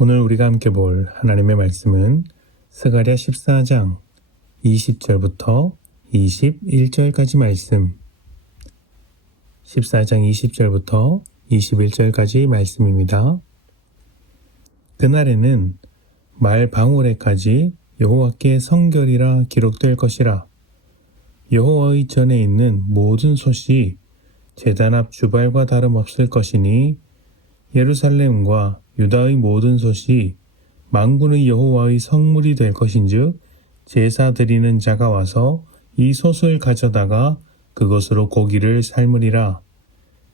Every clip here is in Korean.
오늘 우리가 함께 볼 하나님의 말씀은 스가랴 14장 20절부터 21절까지 말씀 14장 20절부터 21절까지 말씀입니다. 그날에는 말 방울에까지 여호와께 성결이라 기록될 것이라 여호와의 전에 있는 모든 솥이 제단 앞 주발과 다름없을 것이니 예루살렘과 유다의 모든 솥이 망군의 여호와의 성물이 될 것인즉 제사 드리는 자가 와서 이 솥을 가져다가 그것으로 고기를 삶으리라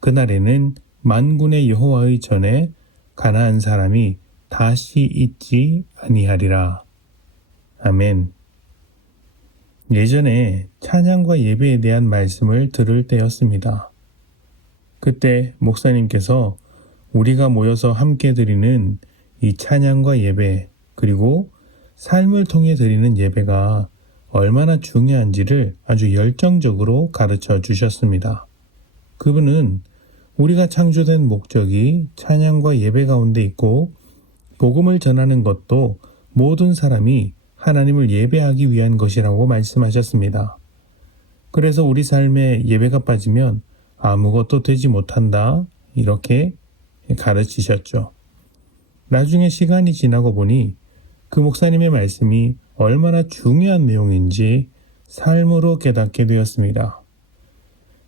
그날에는 만군의 여호와의 전에 가나안 사람이 다시 있지 아니하리라 아멘. 예전에 찬양과 예배에 대한 말씀을 들을 때였습니다. 그때 목사님께서 우리가 모여서 함께 드리는 이 찬양과 예배, 그리고 삶을 통해 드리는 예배가 얼마나 중요한지를 아주 열정적으로 가르쳐 주셨습니다. 그분은 우리가 창조된 목적이 찬양과 예배 가운데 있고 복음을 전하는 것도 모든 사람이 하나님을 예배하기 위한 것이라고 말씀하셨습니다. 그래서 우리 삶에 예배가 빠지면 아무것도 되지 못한다. 이렇게 가르치셨죠. 나중에 시간이 지나고 보니 그 목사님의 말씀이 얼마나 중요한 내용인지 삶으로 깨닫게 되었습니다.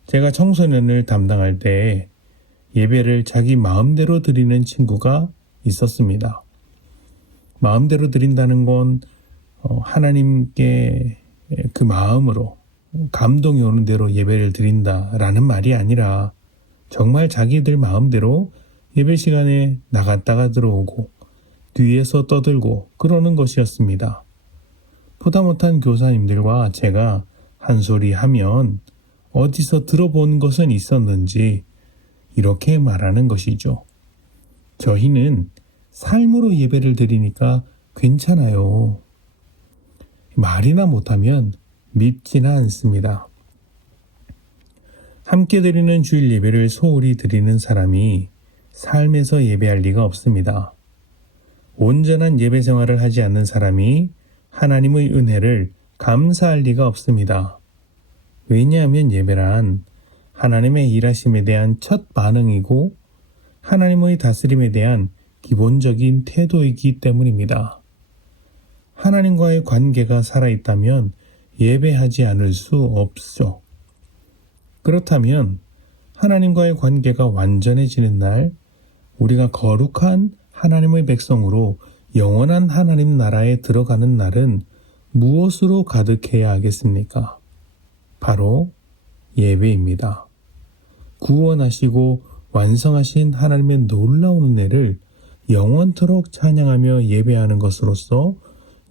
제가 청소년을 담당할 때 예배를 자기 마음대로 드리는 친구가 있었습니다. 마음대로 드린다는 건 어, 하나님께 그 마음으로 감동이 오는 대로 예배를 드린다라는 말이 아니라 정말 자기들 마음대로 예배 시간에 나갔다가 들어오고 뒤에서 떠들고 그러는 것이었습니다. 보다 못한 교사님들과 제가 한 소리 하면 어디서 들어본 것은 있었는지 이렇게 말하는 것이죠. 저희는 삶으로 예배를 드리니까 괜찮아요. 말이나 못하면 믿지는 않습니다. 함께 드리는 주일 예배를 소홀히 드리는 사람이 삶에서 예배할 리가 없습니다. 온전한 예배 생활을 하지 않는 사람이 하나님의 은혜를 감사할 리가 없습니다. 왜냐하면 예배란 하나님의 일하심에 대한 첫 반응이고 하나님의 다스림에 대한 기본적인 태도이기 때문입니다. 하나님과의 관계가 살아있다면 예배하지 않을 수 없죠. 그렇다면 하나님과의 관계가 완전해지는 날, 우리가 거룩한 하나님의 백성으로 영원한 하나님 나라에 들어가는 날은 무엇으로 가득해야 하겠습니까? 바로 예배입니다. 구원하시고 완성하신 하나님의 놀라운 은혜를 영원토록 찬양하며 예배하는 것으로서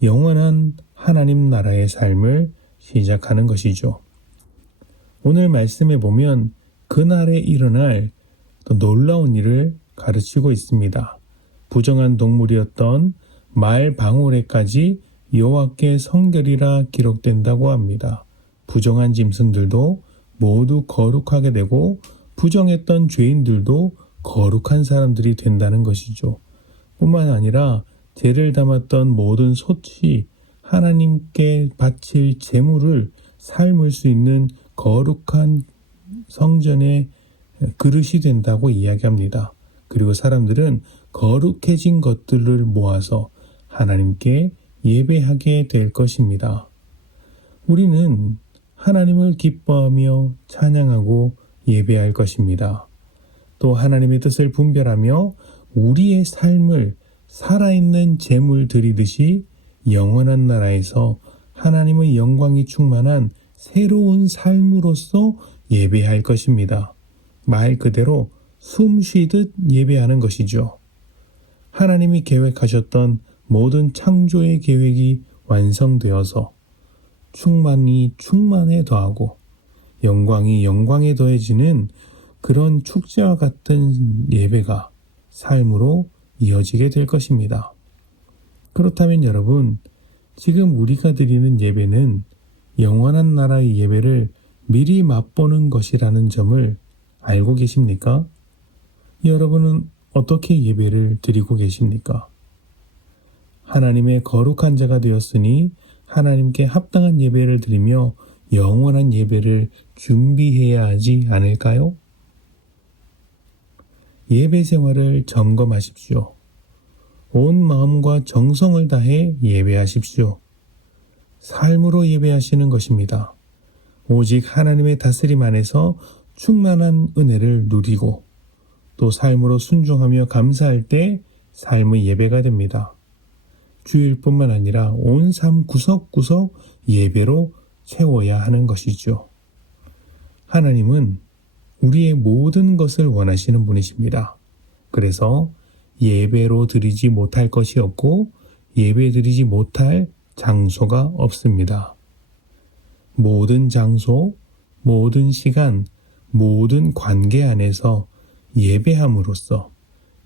영원한 하나님 나라의 삶을 시작하는 것이죠. 오늘 말씀에 보면 그날에 일어날 또 놀라운 일을 가르치고 있습니다. 부정한 동물이었던 말 방울에까지 여호와께 성결이라 기록된다고 합니다. 부정한 짐승들도 모두 거룩하게 되고 부정했던 죄인들도 거룩한 사람들이 된다는 것이죠. 뿐만 아니라 죄를 담았던 모든 솥이 하나님께 바칠 제물을 삶을 수 있는 거룩한 성전의 그릇이 된다고 이야기합니다. 그리고 사람들은 거룩해진 것들을 모아서 하나님께 예배하게 될 것입니다. 우리는 하나님을 기뻐하며 찬양하고 예배할 것입니다. 또 하나님의 뜻을 분별하며 우리의 삶을 살아있는 재물 드리듯이 영원한 나라에서 하나님의 영광이 충만한 새로운 삶으로서 예배할 것입니다. 말 그대로 숨 쉬듯 예배하는 것이죠. 하나님이 계획하셨던 모든 창조의 계획이 완성되어서 충만이 충만에 더하고 영광이 영광에 더해지는 그런 축제와 같은 예배가 삶으로 이어지게 될 것입니다. 그렇다면 여러분, 지금 우리가 드리는 예배는 영원한 나라의 예배를 미리 맛보는 것이라는 점을 알고 계십니까? 여러분은 어떻게 예배를 드리고 계십니까? 하나님의 거룩한 자가 되었으니 하나님께 합당한 예배를 드리며 영원한 예배를 준비해야 하지 않을까요? 예배 생활을 점검하십시오. 온 마음과 정성을 다해 예배하십시오. 삶으로 예배하시는 것입니다. 오직 하나님의 다스림 안에서 충만한 은혜를 누리고 또 삶으로 순종하며 감사할 때 삶의 예배가 됩니다. 주일뿐만 아니라 온 삶 구석구석 예배로 채워야 하는 것이죠. 하나님은 우리의 모든 것을 원하시는 분이십니다. 그래서 예배로 드리지 못할 것이 없고 예배 드리지 못할 장소가 없습니다. 모든 장소, 모든 시간, 모든 관계 안에서 예배함으로써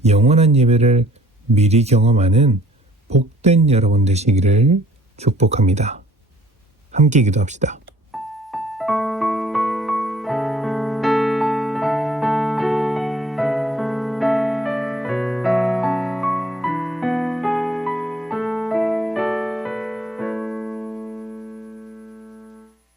영원한 예배를 미리 경험하는 복된 여러분 되시기를 축복합니다. 함께 기도합시다.